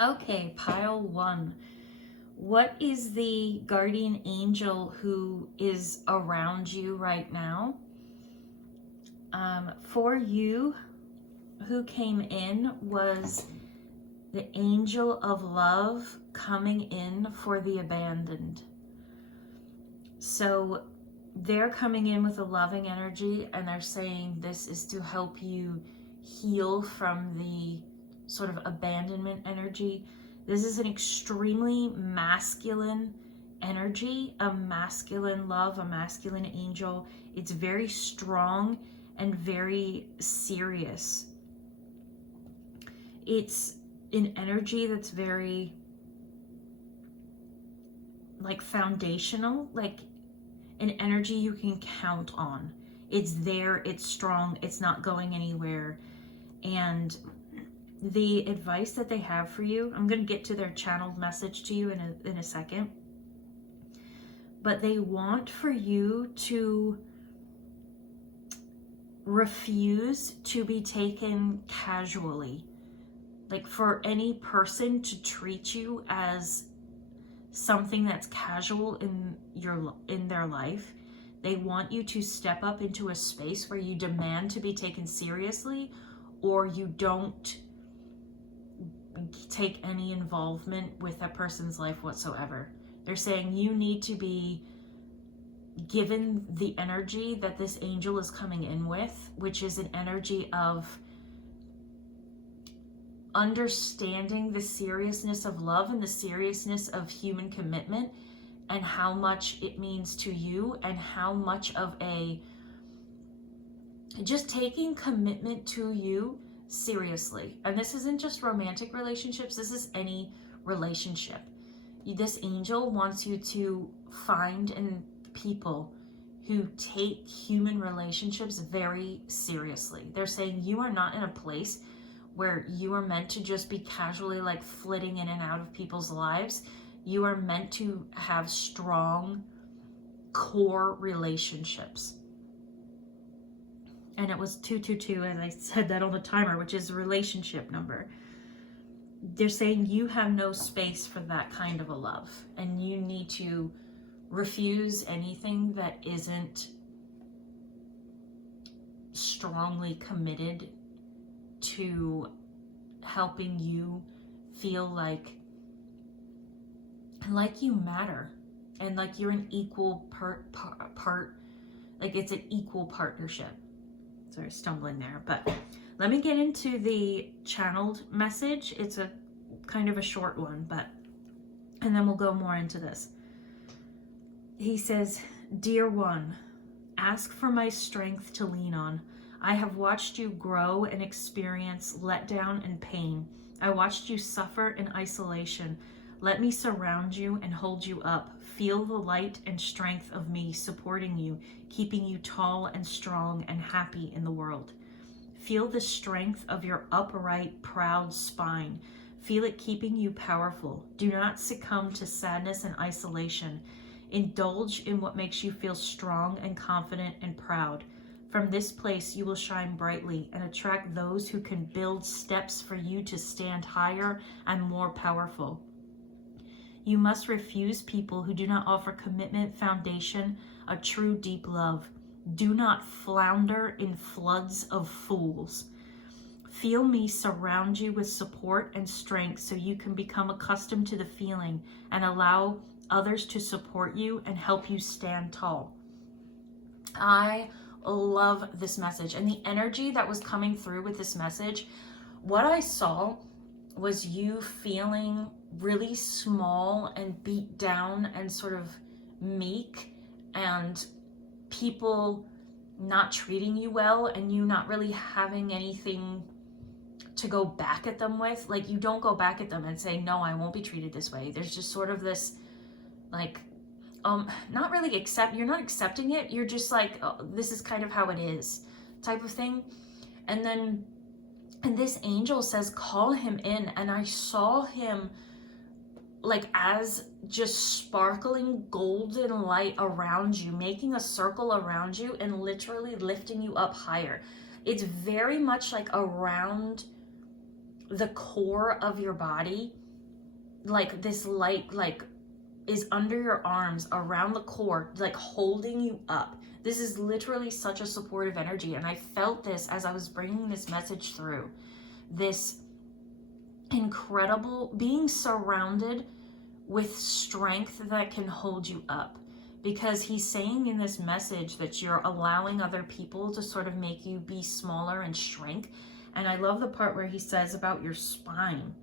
Okay, pile one. What is the guardian angel who is around you right now? For you, who came in was the angel of love coming in for the abandoned. So they're coming in with a loving energy, and they're saying this is to help you heal from the sort of abandonment energy. This is an extremely masculine energy, a masculine love, a masculine angel. It's very strong and very serious. It's an energy that's very like foundational, like an energy you can count on. It's there, it's strong, it's not going anywhere. And the advice that they have for you, I'm going to get to their channeled message to you in a second, but they want for you to refuse to be taken casually. Like for any person to treat you as something that's casual in their life, they want you to step up into a space where you demand to be taken seriously, or you don't take any involvement with that person's life whatsoever. They're saying you need to be given the energy that this angel is coming in with, which is an energy of understanding the seriousness of love and the seriousness of human commitment, and how much it means to you, and how much of a just taking commitment to you seriously. And this isn't just romantic relationships, this is any relationship. This angel wants you to find in people who take human relationships very seriously. They're saying you are not in a place where you are meant to just be casually like flitting in and out of people's lives. You are meant to have strong core relationships. And it was 222, as I said that on the timer, which is a relationship number. They're saying you have no space for that kind of a love, and you need to refuse anything that isn't strongly committed to helping you feel like you matter, and like you're an equal part, like it's an equal partnership. Sorry, stumbling there, but let me get into the channeled message. It's a kind of a short one, and then we'll go more into this. He says, "Dear one, ask for my strength to lean on. I have watched you grow and experience letdown and pain. I watched you suffer in isolation. Let me surround you and hold you up. Feel the light and strength of me supporting you, keeping you tall and strong and happy in the world. Feel the strength of your upright, proud spine. Feel it keeping you powerful. Do not succumb to sadness and isolation. Indulge in what makes you feel strong and confident and proud. From this place, you will shine brightly and attract those who can build steps for you to stand higher and more powerful. You must refuse people who do not offer commitment, foundation, a true deep love. Do not flounder in floods of fools. Feel me surround you with support and strength so you can become accustomed to the feeling and allow others to support you and help you stand tall." I love this message, and the energy that was coming through with this message, what I saw was you feeling really small and beat down and sort of meek, and people not treating you well, and you not really having anything to go back at them with. Like, you don't go back at them and say, no, I won't be treated this way. There's just sort of this like not really you're not accepting it, you're just like, oh, this is kind of how it is type of thing. And this angel says call him in, and I saw him like as just sparkling golden light around you, making a circle around you and literally lifting you up higher. It's very much like around the core of your body. like this light, like is under your arms, around the core, like holding you up. This is literally such a supportive energy. And I felt this as I was bringing this message through. This incredible being surrounded with strength that can hold you up. Because he's saying in this message that you're allowing other people to sort of make you be smaller and shrink. And I love the part where he says about your spine.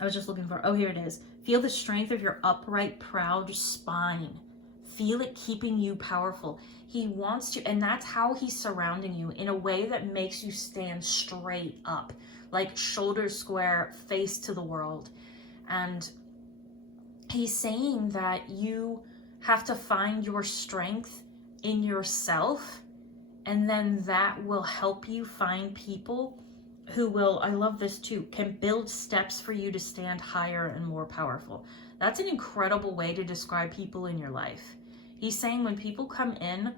I was just looking for, oh, here it is. Feel the strength of your upright, proud spine. Feel it keeping you powerful. He wants to, and that's how he's surrounding you in a way that makes you stand straight up, like shoulders square, face to the world. And he's saying that you have to find your strength in yourself, and then that will help you find people who will, I love this too, can build steps for you to stand higher and more powerful. That's an incredible way to describe people in your life. He's saying when people come in,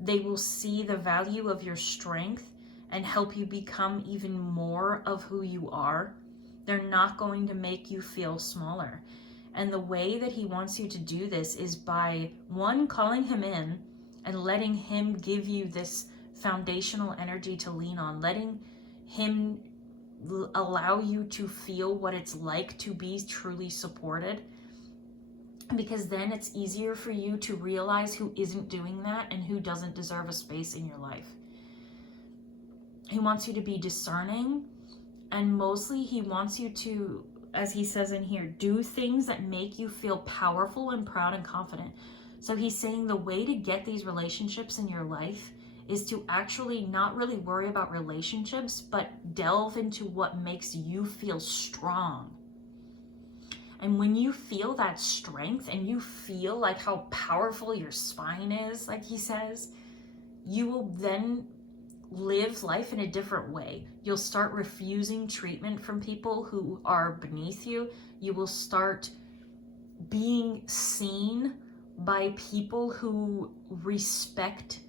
they will see the value of your strength and help you become even more of who you are. They're not going to make you feel smaller. And the way that he wants you to do this is by, one, calling him in and letting him give you this foundational energy to lean on, letting him allow you to feel what it's like to be truly supported, because then it's easier for you to realize who isn't doing that and who doesn't deserve a space in your life. He wants you to be discerning, and mostly he wants you to, as he says in here, do things that make you feel powerful and proud and confident. So he's saying the way to get these relationships in your life is to actually not really worry about relationships, but delve into what makes you feel strong. And when you feel that strength and you feel like how powerful your spine is, like he says, you will then live life in a different way. You'll start refusing treatment from people who are beneath you. You will start being seen by people who respect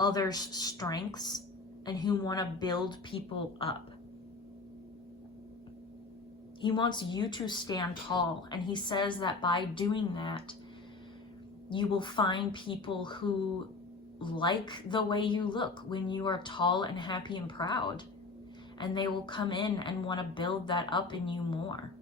others' strengths and who want to build people up. He wants you to stand tall, and he says that by doing that, you will find people who like the way you look when you are tall and happy and proud, and they will come in and want to build that up in you more.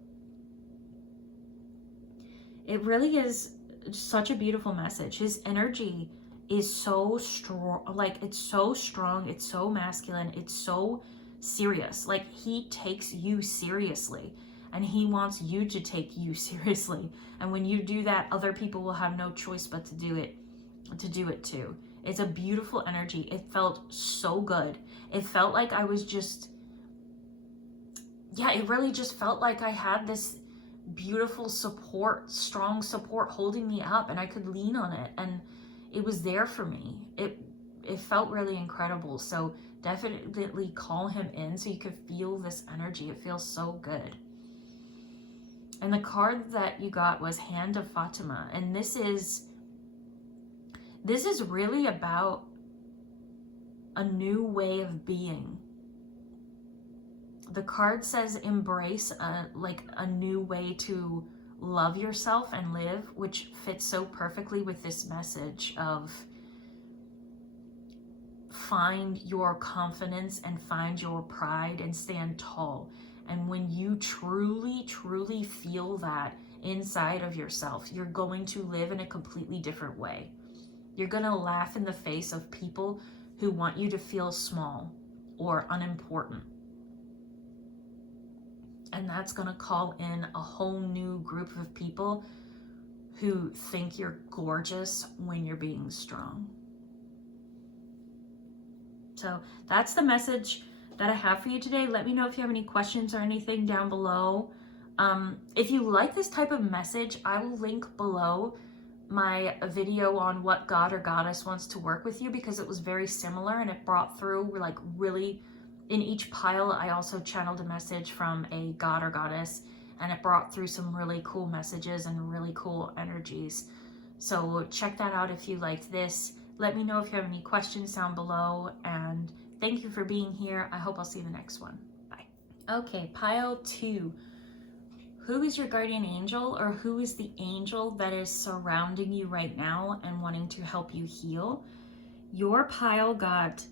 It really is such a beautiful message. His energy is so strong, like it's so strong, it's so masculine, it's so serious. Like he takes you seriously, and he wants you to take you seriously. And when you do that, other people will have no choice but to do it too. It's a beautiful energy. It felt so good. It felt like I was just, it really just felt like I had this beautiful support, strong support holding me up, and I could lean on it, and it was there for me. It felt really incredible. So definitely call him in so you could feel this energy. It feels so good. And the card that you got was Hand of Fatima, and this is really about a new way of being. The card says embrace a new way to love yourself and live, which fits so perfectly with this message of find your confidence and find your pride and stand tall. And when you truly, truly feel that inside of yourself, you're going to live in a completely different way. You're going to laugh in the face of people who want you to feel small or unimportant. And that's going to call in a whole new group of people who think you're gorgeous when you're being strong. So that's the message that I have for you today. Let me know if you have any questions or anything down below. If you like this type of message, I will link below my video on what god or goddess wants to work with you, because it was very similar and it brought through like really, in each pile I also channeled a message from a god or goddess, and it brought through some really cool messages and really cool energies. So check that out if you liked this. Let me know if you have any questions down below, and thank you for being here. I hope I'll see you in the next one. Bye. Okay, pile 2. Who is your guardian angel, or who is the angel that is surrounding you right now and wanting to help you heal? Your pile got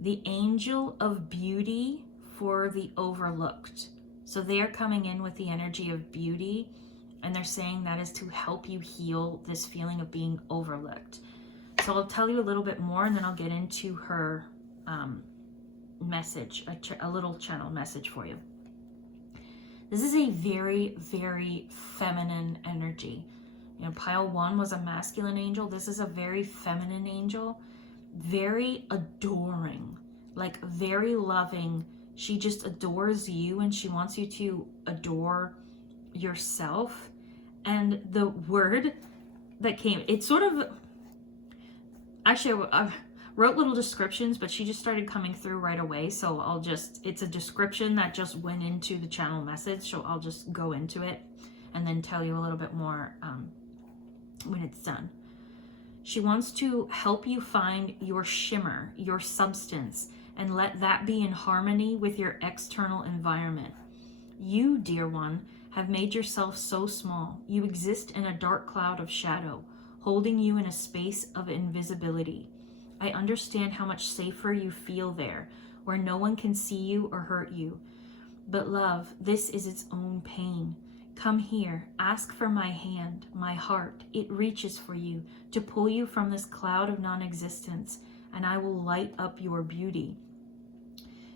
the angel of beauty for the overlooked. So they are coming in with the energy of beauty, and they're saying that is to help you heal this feeling of being overlooked. So I'll tell you a little bit more, and then I'll get into her message, a little channel message for you. This is a very, very feminine energy. You know, pile 1 was a masculine angel. This is a very feminine angel, very adoring, like very loving. She just adores you, and she wants you to adore yourself. And the word that came, it's sort of, actually I wrote little descriptions, but she just started coming through right away. So I'll just, it's a description that just went into the channel message. So I'll just go into it and then tell you a little bit more when it's done. She wants to help you find your shimmer, your substance, and let that be in harmony with your external environment. You, dear one, have made yourself so small. You exist in a dark cloud of shadow, holding you in a space of invisibility. I understand how much safer you feel there, where no one can see you or hurt you. But love, this is its own pain. Come here, ask for my hand, my heart. It reaches for you to pull you from this cloud of non-existence, and I will light up your beauty,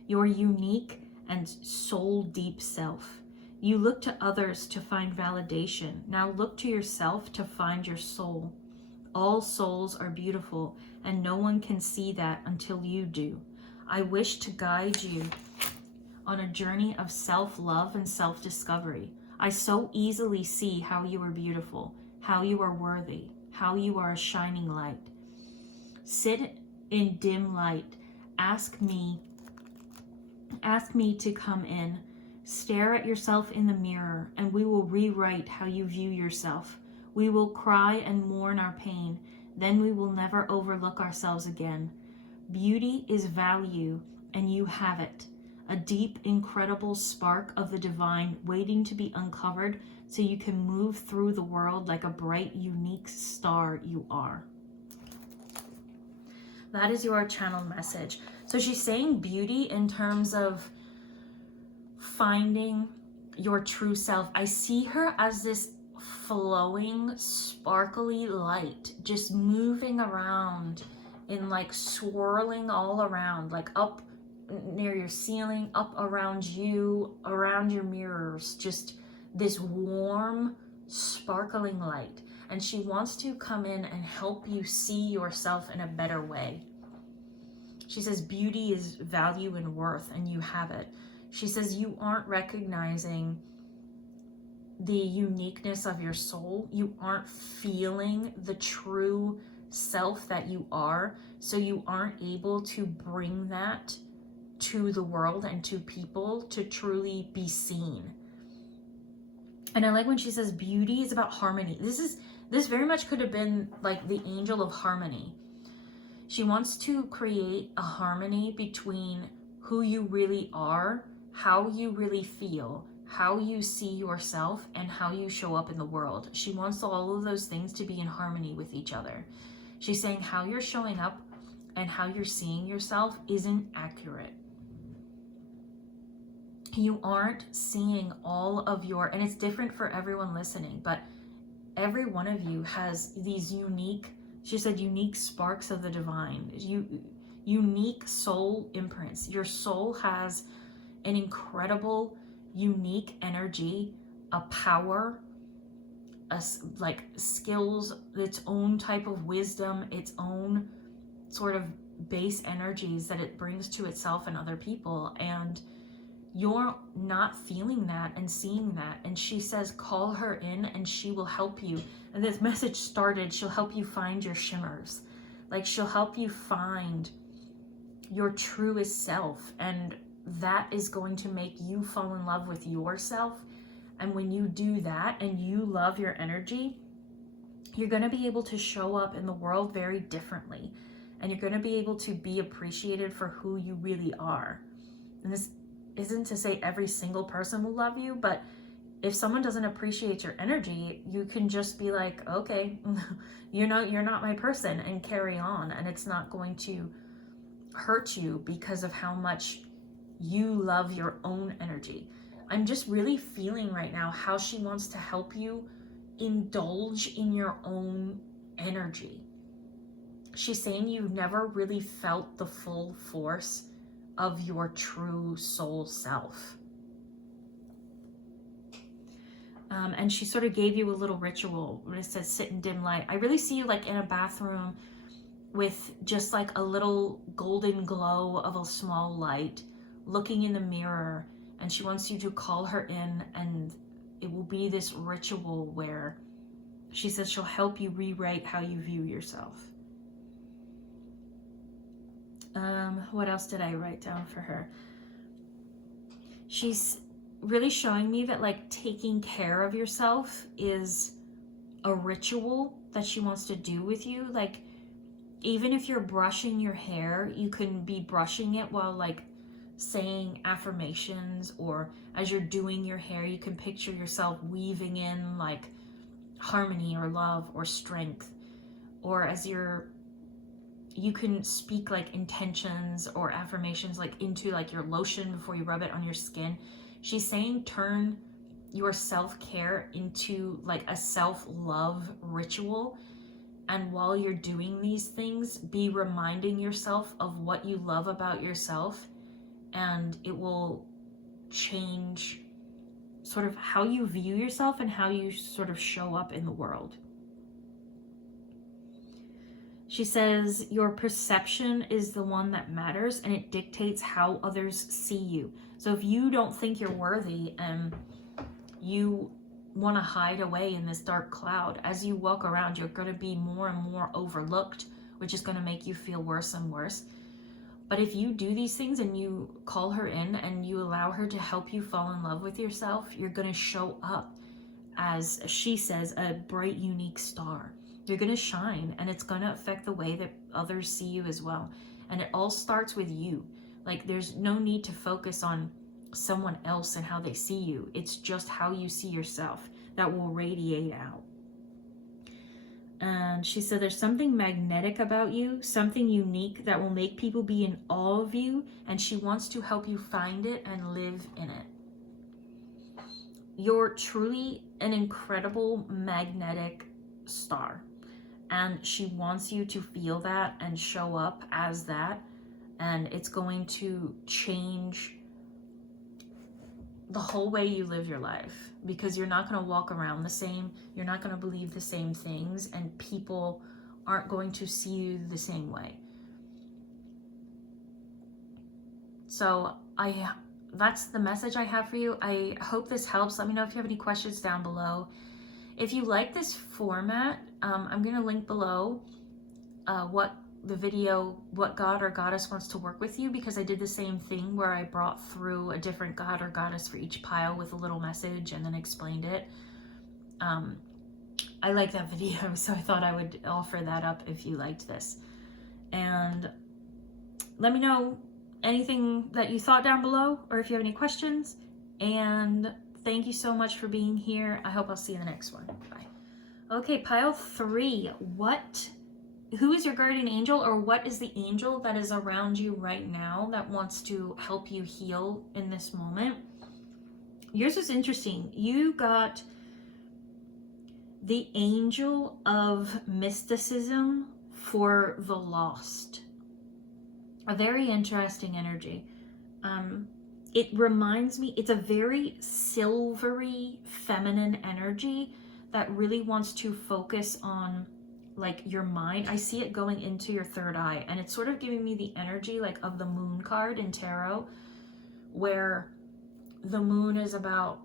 your unique and soul deep self. You look to others to find validation. Now look to yourself to find your soul. All souls are beautiful, and no one can see that until you do. I wish to guide you on a journey of self-love and self-discovery. I so easily see how you are beautiful, how you are worthy, how you are a shining light. Sit in dim light. Ask me to come in. Stare at yourself in the mirror, and we will rewrite how you view yourself. We will cry and mourn our pain. Then we will never overlook ourselves again. Beauty is value, and you have it. A deep, incredible spark of the divine waiting to be uncovered so you can move through the world like a bright, unique star you are. That is your channel message. So she's saying beauty in terms of finding your true self. I see her as this flowing, sparkly light just moving around in like swirling all around, like up near your ceiling, up around you, around your mirrors, just this warm, sparkling light. And she wants to come in and help you see yourself in a better way. She says beauty is value and worth, and you have it. She says you aren't recognizing the uniqueness of your soul. You aren't feeling the true self that you are, so you aren't able to bring that to the world and to people to truly be seen. And I like when she says beauty is about harmony. This very much could have been like the angel of harmony. She wants to create a harmony between who you really are, how you really feel, how you see yourself, and how you show up in the world. She wants all of those things to be in harmony with each other. She's saying how you're showing up and how you're seeing yourself isn't accurate. You aren't seeing all of your, and it's different for everyone listening, but every one of you has these unique, she said, unique sparks of the divine, unique soul imprints. Your soul has an incredible, unique energy, a power, like skills, its own type of wisdom, its own sort of base energies that it brings to itself and other people. And you're not feeling that and seeing that. And she says, call her in and she will help you. And this message started, she'll help you find your shimmers. Like she'll help you find your truest self. And that is going to make you fall in love with yourself. And when you do that and you love your energy, you're going to be able to show up in the world very differently. And you're going to be able to be appreciated for who you really are. And this isn't to say every single person will love you, but if someone doesn't appreciate your energy, you can just be like, okay, you're not my person, and carry on. And it's not going to hurt you because of how much you love your own energy. I'm just really feeling right now how she wants to help you indulge in your own energy. She's saying you've never really felt the full force of your true soul self. And she sort of gave you a little ritual when it says sit in dim light. I really see you like in a bathroom with just like a little golden glow of a small light, looking in the mirror, and she wants you to call her in, and it will be this ritual where she says she'll help you rewrite how you view yourself. What else did I write down for her? She's really showing me that like taking care of yourself is a ritual that she wants to do with you. Like, even if you're brushing your hair, you can be brushing it while like saying affirmations, or as you're doing your hair, you can picture yourself weaving in like harmony or love or strength, or as you can speak like intentions or affirmations like into like your lotion before you rub it on your skin. She's saying turn your self-care into like a self-love ritual, and while you're doing these things, be reminding yourself of what you love about yourself, and it will change sort of how you view yourself and how you sort of show up in the world. She says your perception is the one that matters, and it dictates how others see you. So if you don't think you're worthy and you want to hide away in this dark cloud, as you walk around, you're going to be more and more overlooked, which is going to make you feel worse and worse. But if you do these things and you call her in and you allow her to help you fall in love with yourself, you're going to show up as she says, a bright, unique star. You're going to shine, and it's going to affect the way that others see you as well. And it all starts with you. Like, there's no need to focus on someone else and how they see you. It's just how you see yourself that will radiate out. And she said there's something magnetic about you, something unique that will make people be in awe of you, and she wants to help you find it and live in it. You're truly an incredible magnetic star, and she wants you to feel that and show up as that, and it's going to change the whole way you live your life, because you're not going to walk around the same, you're not going to believe the same things, and people aren't going to see you the same way. So that's the message I have for you. I hope this helps. Let me know if you have any questions down below. If you like this format, I'm going to link below what God or Goddess wants to work with you, because I did the same thing where I brought through a different God or Goddess for each pile with a little message and then explained it. I like that video, so I thought I would offer that up if you liked this. And let me know anything that you thought down below, or if you have any questions. And thank you so much for being here. I hope I'll see you in the next one. Bye. Okay, pile 3. Who is your guardian angel, or what is the angel that is around you right now that wants to help you heal in this moment? Yours is interesting. You got the angel of mysticism for the lost. A very interesting energy. It reminds me, it's a very silvery, feminine energy that really wants to focus on like your mind. I see it going into your third eye, and it's sort of giving me the energy like of the moon card in tarot, where the moon is about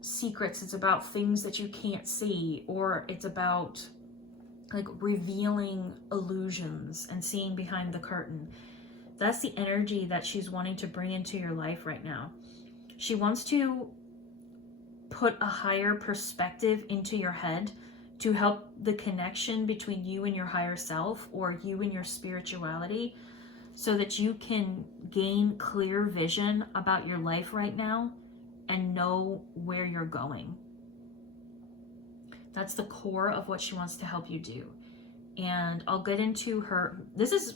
secrets, it's about things that you can't see, or it's about like revealing illusions and seeing behind the curtain. That's the energy that she's wanting to bring into your life right now. She wants to put a higher perspective into your head to help the connection between you and your higher self, or you and your spirituality. so that you can gain clear vision about your life right now and know where you're going. That's the core of what she wants to help you do. And I'll get into her. This is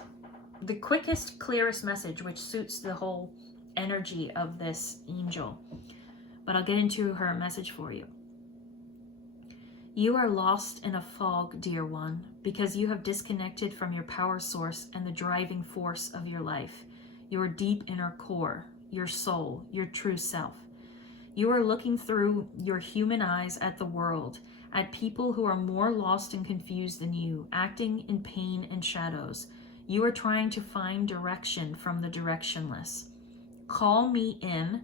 the quickest, clearest message, which suits the whole energy of this angel. But I'll get into her message for you. You are lost in a fog, dear one, because you have disconnected from your power source and the driving force of your life, your deep inner core, your soul, your true self. You are looking through your human eyes at the world, at people who are more lost and confused than you, acting in pain and shadows. You are trying to find direction from the directionless. Call me in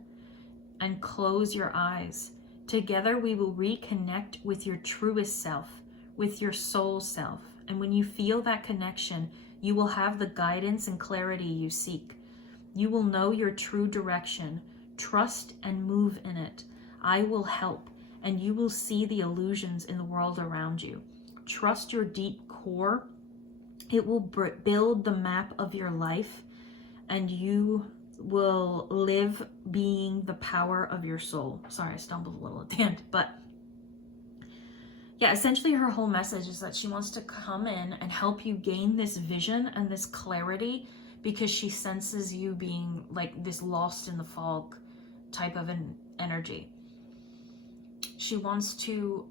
and close your eyes. Together we will reconnect with your truest self, with your soul self. And when you feel that connection, you will have the guidance and clarity you seek. You will know your true direction. Trust and move in it. I will help, and you will see the illusions in the world around you. Trust your deep core. It will build the map of your life, and you will live being the power of your soul. Sorry, I stumbled a little at the end, but yeah, essentially her whole message is that she wants to come in and help you gain this vision and this clarity, because she senses you being like this lost in the fog type of an energy. She wants to,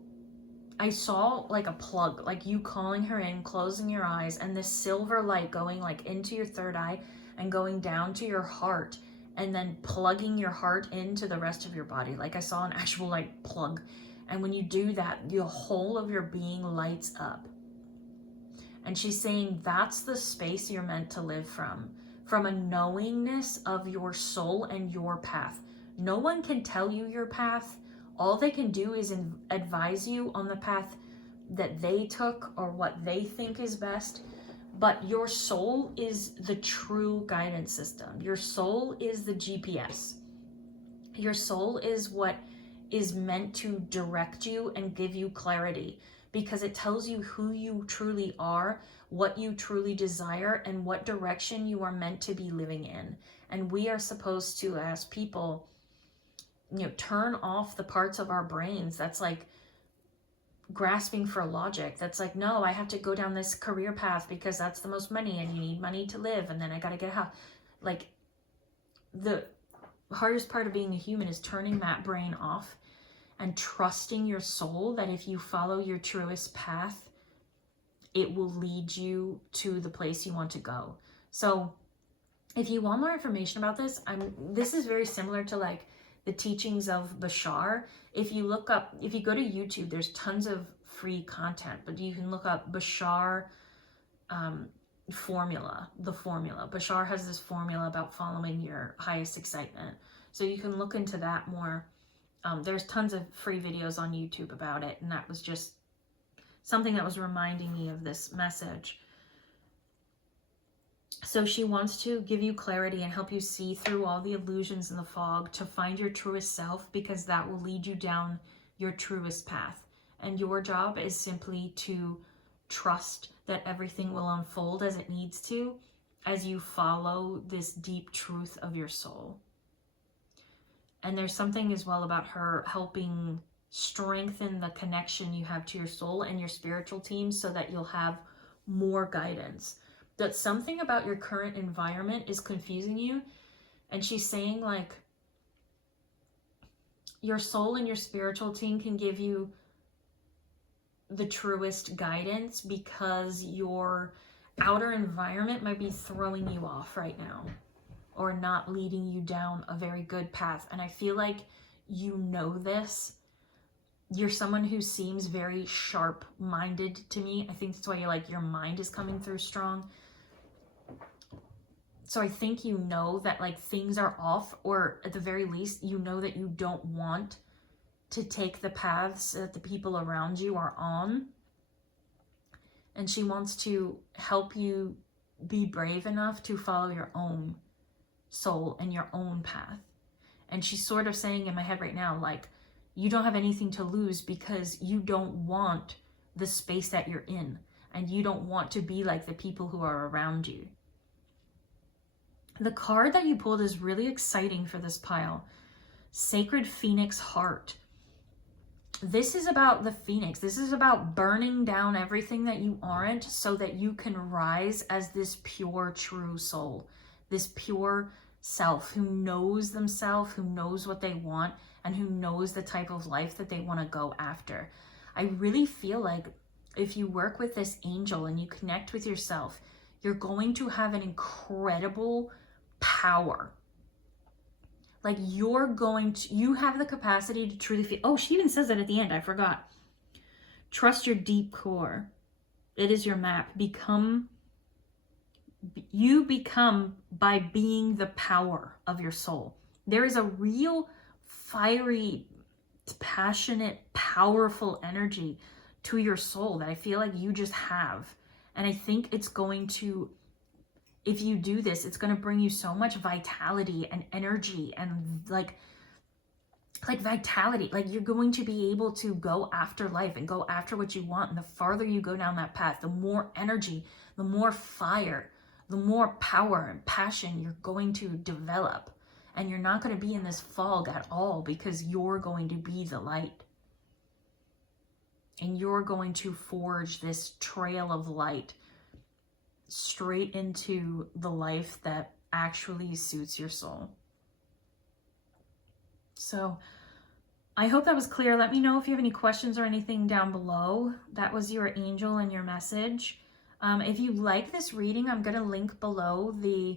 I saw like a plug, like you calling her in, closing your eyes, and this silver light going like into your third eye and going down to your heart, and then plugging your heart into the rest of your body. Like I saw an actual like plug. And when you do that, the whole of your being lights up. And she's saying that's the space you're meant to live from a knowingness of your soul and your path. No one can tell you your path. All they can do is advise you on the path that they took or what they think is best. But your soul is the true guidance system. Your soul is the GPS. Your soul is what is meant to direct you and give you clarity, because it tells you who you truly are, what you truly desire, and what direction you are meant to be living in. And we are supposed to, as people, turn off the parts of our brains that's like grasping for logic. That's like, no, I have to go down this career path because that's the most money and you need money to live, and then I gotta get a house. Like, the hardest part of being a human is turning that brain off and trusting your soul that if you follow your truest path, it will lead you to the place you want to go. So if you want more information about this, this is very similar to like the teachings of Bashar. If you go to YouTube, there's tons of free content, but you can look up Bashar formula, the formula. Bashar has this formula about following your highest excitement. So you can look into that more. There's tons of free videos on YouTube about it, and that was just something that was reminding me of this message. So she wants to give you clarity and help you see through all the illusions in the fog to find your truest self, because that will lead you down your truest path. And your job is simply to trust that everything will unfold as it needs to as you follow this deep truth of your soul. And there's something as well about her helping strengthen the connection you have to your soul and your spiritual team so that you'll have more guidance. That something about your current environment is confusing you. And she's saying like your soul and your spiritual team can give you the truest guidance, because your outer environment might be throwing you off right now or not leading you down a very good path. And I feel like you know this. You're someone who seems very sharp-minded to me. I think that's why you're like, your mind is coming through strong. So I think you know that like things are off, or at the very least, you know that you don't want to take the paths that the people around you are on. And she wants to help you be brave enough to follow your own soul and your own path. And she's sort of saying in my head right now, like, you don't have anything to lose because you don't want the space that you're in, and you don't want to be like the people who are around you. The card that you pulled is really exciting for this pile. Sacred Phoenix Heart. This is about the phoenix. This is about burning down everything that you aren't so that you can rise as this pure, true soul, this pure self who knows themselves, who knows what they want, and who knows the type of life that they want to go after. I really feel like if you work with this angel and you connect with yourself, you're going to have an incredible power. Like you have the capacity to truly feel. Oh, she even says that at the end. I forgot. Trust your deep core. It is your map. You become by being the power of your soul. There is a real fiery, passionate, powerful energy to your soul that I feel like you just have. And I think it's going to, if you do this, it's going to bring you so much vitality and energy and like vitality. Like you're going to be able to go after life and go after what you want. And the farther you go down that path, the more energy, the more fire, the more power and passion you're going to develop. And you're not going to be in this fog at all because you're going to be the light. And you're going to forge this trail of light straight into the life that actually suits your soul. So I hope that was clear. Let me know if you have any questions or anything down below. That was your angel and your message. If you like this reading, I'm going to link below the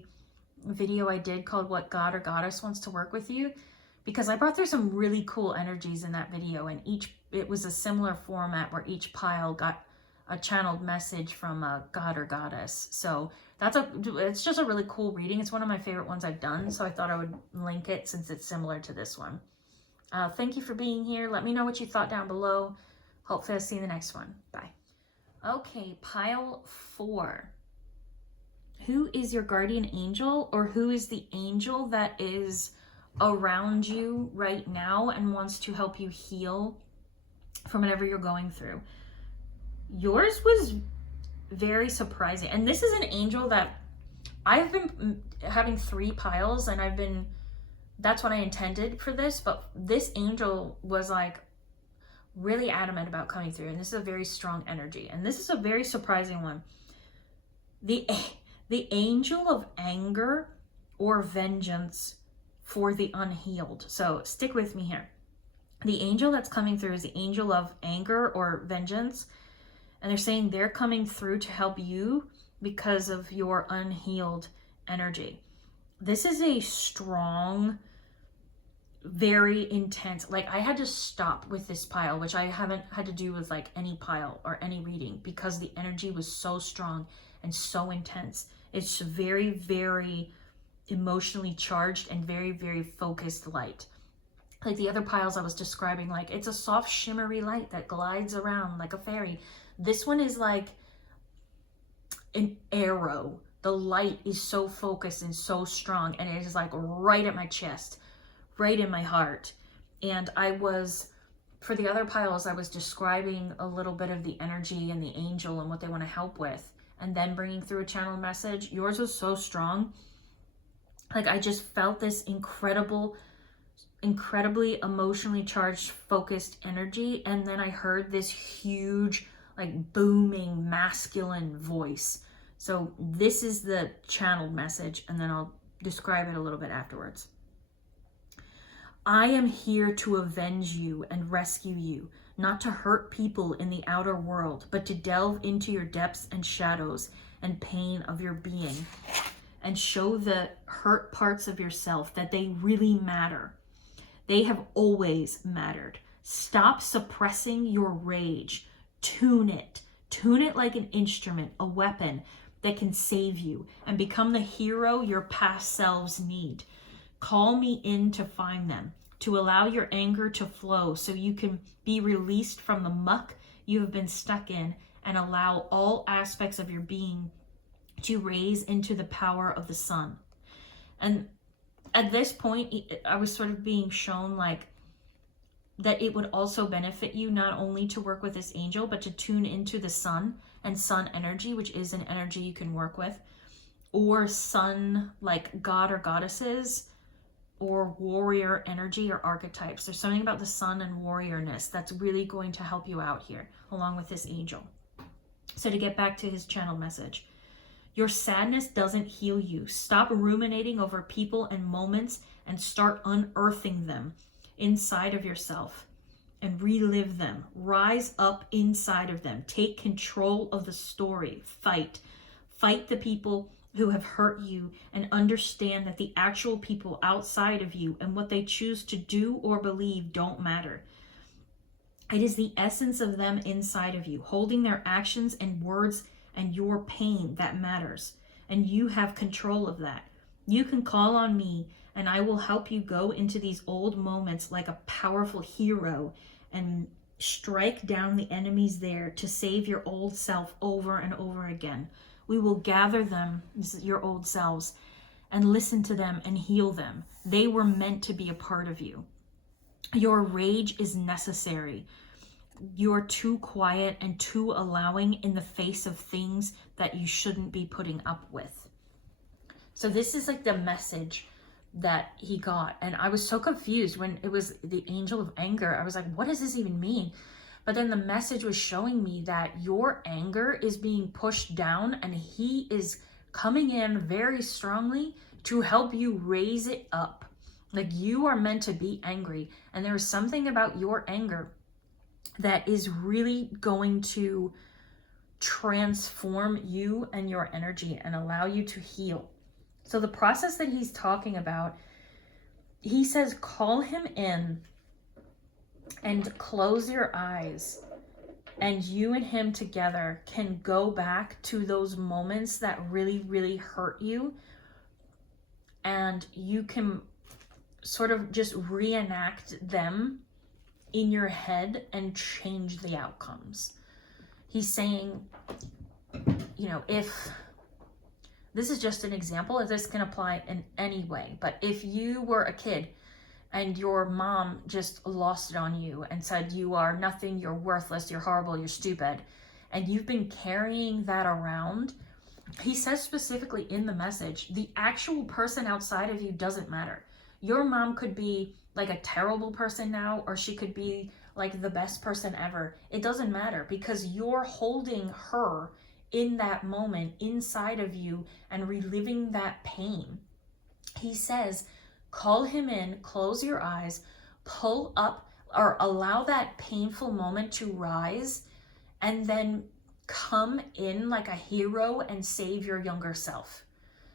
video I did called What God or Goddess Wants to Work With You, because I brought through some really cool energies in that video, and it was a similar format where each pile got a channeled message from a god or goddess. So it's just a really cool reading. It's one of my favorite ones I've done, so I thought I would link it since it's similar to this one. Thank you for being here. Let me know what you thought down below. Hopefully I'll see you in the next one. Bye. Okay, pile 4. Who is your guardian angel, or who is the angel that is around you right now and wants to help you heal from whatever you're going through? Yours was very surprising. And this is an angel that I've been having 3 piles, and that's what I intended for this, but this angel was like really adamant about coming through, and this is a very strong energy, and this is a very surprising one. The angel of anger or vengeance for the unhealed. So stick with me here. The angel that's coming through is the angel of anger or vengeance, and they're saying they're coming through to help you because of your unhealed energy. This is a strong, very intense, like I had to stop with this pile, which I haven't had to do with like any pile or any reading, because the energy was so strong and so intense. It's very, very emotionally charged and very, very focused light. Like the other piles I was describing, like it's a soft shimmery light that glides around like a fairy. This one is like an arrow. The light is so focused and so strong, and it is like right at my chest, right in my heart. And for the other piles, I was describing a little bit of the energy and the angel and what they want to help with, and then bringing through a channel message. Yours was so strong. Like I just felt this incredibly emotionally charged, focused energy. And then I heard this huge, like booming masculine voice. So this is the channeled message, and then I'll describe it a little bit afterwards. I am here to avenge you and rescue you, not to hurt people in the outer world, but to delve into your depths and shadows and pain of your being, and show the hurt parts of yourself that they really matter. They have always mattered. Stop suppressing your rage. Tune it like an instrument, a weapon that can save you, and become the hero your past selves need. Call me in to find them, to allow your anger to flow so you can be released from the muck you have been stuck in, and allow all aspects of your being to raise into the power of the sun. And at this point, I was sort of being shown like that it would also benefit you not only to work with this angel, but to tune into the sun and sun energy, which is an energy you can work with. or sun, like god or goddesses, or warrior energy or archetypes. There's something about the sun and warriorness that's really going to help you out here, along with this angel. So to get back to his channel message, your sadness doesn't heal you. Stop ruminating over people and moments and start unearthing them inside of yourself and relive them. Rise up inside of them. Take control of the story. Fight. Fight the people who have hurt you, and understand that the actual people outside of you and what they choose to do or believe don't matter. It is the essence of them inside of you, holding their actions and words and your pain that matters. And you have control of that. You can call on me and I will help you go into these old moments like a powerful hero and strike down the enemies there to save your old self over and over again. We will gather them, this is your old selves, and listen to them and heal them. They were meant to be a part of you. Your rage is necessary. You're too quiet and too allowing in the face of things that you shouldn't be putting up with. So this is like the message that he got. And I was so confused when it was the angel of anger. I was like, what does this even mean? But then the message was showing me that your anger is being pushed down and he is coming in very strongly to help you raise it up. Like, you are meant to be angry. And there is something about your anger that is really going to transform you and your energy and allow you to heal. So the process that he's talking about, he says, call him in and close your eyes, and you and him together can go back to those moments that really, really hurt you, and you can sort of just reenact them in your head and change the outcomes. He's saying, you know, if this is just an example, if this can apply in any way, but if you were a kid and your mom just lost it on you and said, you are nothing, you're worthless, you're horrible, you're stupid, and you've been carrying that around, he says specifically in the message, the actual person outside of you doesn't matter. Your mom could be like a terrible person now, or she could be like the best person ever. It doesn't matter, because you're holding her in that moment inside of you and reliving that pain. He says, call him in, close your eyes, pull up or allow that painful moment to rise, and then come in like a hero and save your younger self.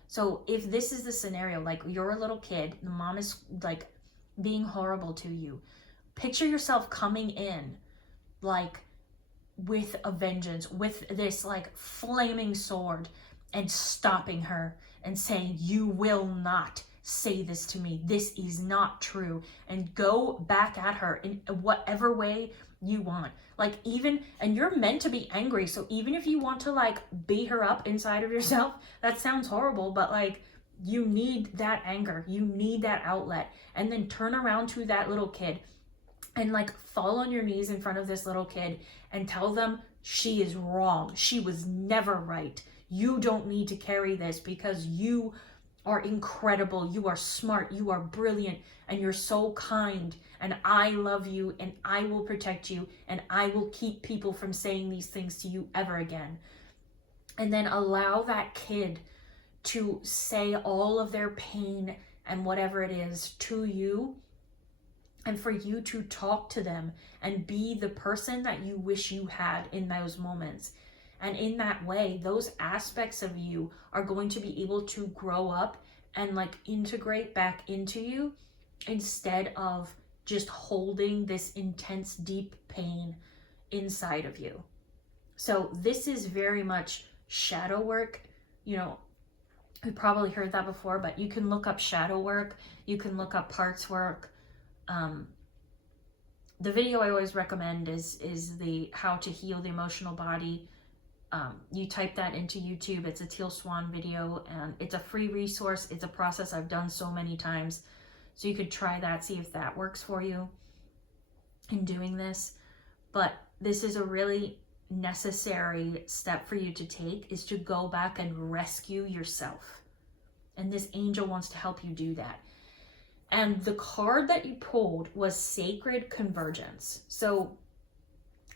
So if this is the scenario, like you're a little kid, the mom is like being horrible to you, picture yourself coming in like with a vengeance, with this like flaming sword, and stopping her and saying, you will not say this to me, this is not true, and go back at her in whatever way you want. Like, even, and you're meant to be angry, so even if you want to like beat her up inside of yourself, that sounds horrible, but like, you need that anger, you need that outlet. And then turn around to that little kid and like fall on your knees in front of this little kid and tell them she is wrong, she was never right, you don't need to carry this because you are incredible, you are smart, you are brilliant, and you're so kind, and I love you, and I will protect you, and I will keep people from saying these things to you ever again. And then allow that kid to say all of their pain and whatever it is to you, and for you to talk to them and be the person that you wish you had in those moments. And in that way, those aspects of you are going to be able to grow up and like integrate back into you, instead of just holding this intense, deep pain inside of you. So this is very much shadow work. You know, you probably heard that before, but you can look up shadow work. You can look up parts work. The video I always recommend is the How to Heal the Emotional Body. You type that into YouTube. It's a Teal Swan video, and it's a free resource. It's a process I've done so many times. So you could try that, see if that works for you in doing this. But this is a really necessary step for you to take is to go back and rescue yourself. And this angel wants to help you do that. And the card that you pulled was Sacred Convergence. So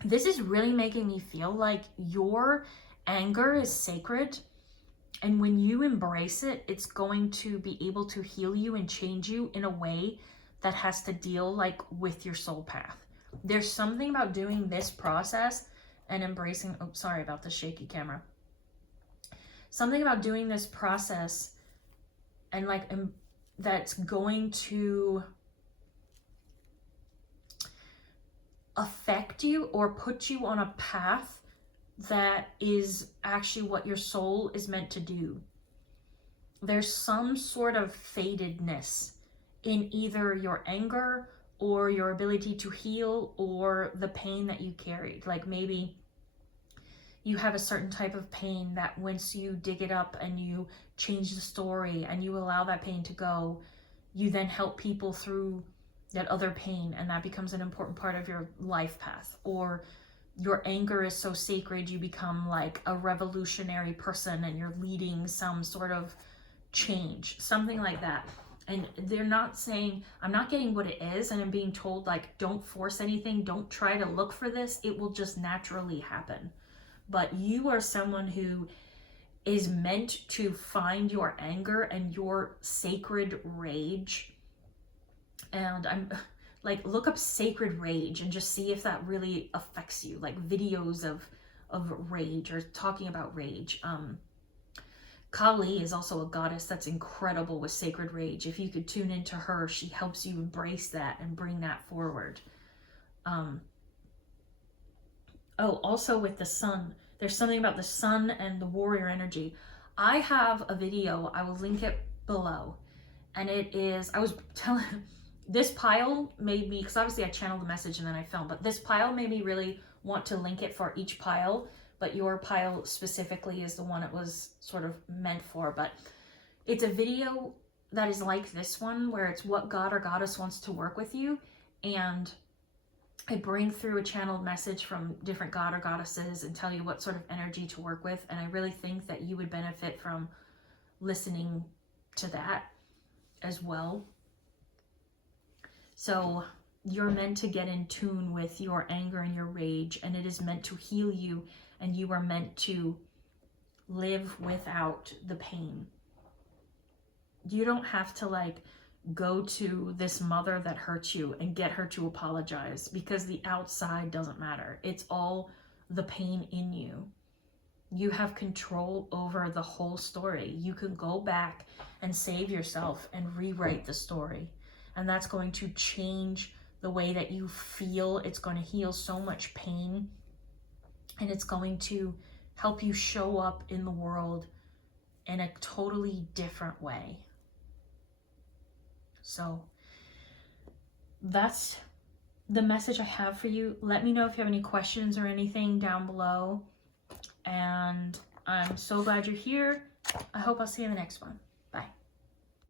this is really making me feel like your anger is sacred. And when you embrace it, it's going to be able to heal you and change you in a way that has to deal like with your soul path. There's something about doing this process and embracing, oh, sorry about the shaky camera. Something about doing this process and like that's going to affect you or put you on a path that is actually what your soul is meant to do. There's some sort of fatedness in either your anger or your ability to heal or the pain that you carried. Like maybe you have a certain type of pain that once you dig it up and you change the story and you allow that pain to go, you then help people through that other pain, and that becomes an important part of your life path. Or your anger is so sacred you become like a revolutionary person and you're leading some sort of change, something like that. And they're not saying, I'm not getting what it is, and I'm being told like, don't force anything, don't try to look for this, it will just naturally happen. But you are someone who is meant to find your anger and your sacred rage. And I'm like, look up sacred rage and just see if that really affects you. Like videos of rage or talking about rage. Kali is also a goddess that's incredible with sacred rage. If you could tune into her, she helps you embrace that and bring that forward. Oh, also with the sun, there's something about the sun and the warrior energy. I have a video, I will link it below. And it is, I was telling, this pile made me, because obviously I channeled the message and then I filmed, but this pile made me really want to link it for each pile. But your pile specifically is the one it was sort of meant for. But it's a video that is like this one, where it's what god or goddess wants to work with you. And I bring through a channeled message from different god or goddesses and tell you what sort of energy to work with. And I really think that you would benefit from listening to that as well. So you're meant to get in tune with your anger and your rage, and it is meant to heal you, and you are meant to live without the pain. You don't have to like go to this mother that hurt you and get her to apologize, because the outside doesn't matter. It's all the pain in you. You have control over the whole story. You can go back and save yourself and rewrite the story. And that's going to change the way that you feel. It's going to heal so much pain. And it's going to help you show up in the world in a totally different way. So that's the message I have for you. Let me know if you have any questions or anything down below. And I'm so glad you're here. I hope I'll see you in the next one. Bye.